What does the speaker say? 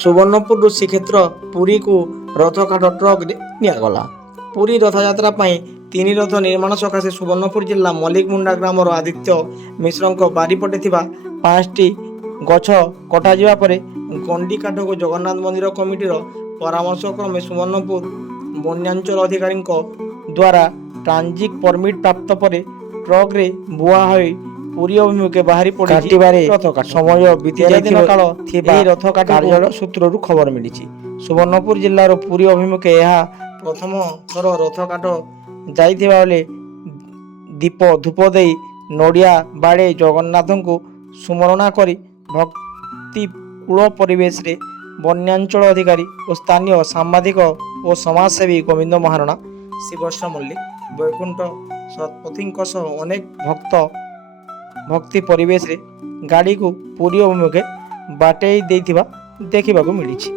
ସୁବର୍ଣ୍ଣପୁରରୁ ଶ୍ରୀକ୍ଷେତ୍ର ପୁରୀକୁ ରଥକାଠ ଟ୍ରକ୍ ନିଆଗଲା। ପୁରୀ ରଥଯାତ୍ରା ପାଇଁ 3 ରଥ ନିର୍ମାଣ ସକାଶେ ସୁବର୍ଣ୍ଣପୁର ଜିଲ୍ଲା ମଲ୍ଲିକମୁଣ୍ଡା ଗ୍ରାମର ଆଦିତ୍ୟ ମିଶ୍ରଙ୍କ ବାରିପଟେ ଥିବା 5ଟି ଗଛ କଟାଯିବା ପରେ ଗଣ୍ଡି କାଠକୁ ଜଗନ୍ନାଥ ମନ୍ଦିର କମିଟିର ପରାମର୍ଶ କ୍ରମେ ସୁବର୍ଣ୍ଣପୁର ବନ୍ୟାଞ୍ଚଳ ଅଧିକାରୀଙ୍କ ଦ୍ୱାରା ଟ୍ରାନଜିଟ୍ ପରମିଟ୍ ପ୍ରାପ୍ତ ପରେ ଟ୍ରକ୍ରେ ବୁହା ହୋଇ ପୁରୀ ଅଭିମୁଖେ ବାହାରି ପଡ଼ିଛି। ସମୟ ବିତି ଯାଇଥିବା କାଳ ଥିବା ଏହି ରଥ କାଠ କାର୍ଯ୍ୟାଳୟ ସୂତ୍ରରୁ ଖବର ମିଳିଛି। ସୁବର୍ଣ୍ଣପୁର ଜିଲ୍ଲାର ପୁରୀ ଅଭିମୁଖେ ଏହା ପ୍ରଥମ ଥର ରଥ କାଠ ଯାଇଥିବା ବେଳେ ଦୀପ ଧୂପ ଦେଇ ନଡ଼ିଆ ବାଡ଼େଇ ଜଗନ୍ନାଥଙ୍କୁ ସୁମରଣା କରି ଭକ୍ତିକୂଳ ପରିବେଶରେ ବନ୍ୟାଞ୍ଚଳ ଅଧିକାରୀ ଓ ସ୍ଥାନୀୟ ସାମ୍ବାଦିକ ଓ ସମାଜସେବୀ ଗୋବିନ୍ଦ ମହାରଣା, ଶିବର୍ଷ ମଲ୍ଲିକ, ବୈକୁଣ୍ଠ ଶତପଥୀଙ୍କ ସହ ଅନେକ ଭକ୍ତି ପରିବେଶରେ ଗାଡ଼ିକୁ ପୁରୀ ଅଭିମୁଖେ ବାଟେଇ ଦେଇଥିବା ଦେଖିବାକୁ ମିଳିଛି।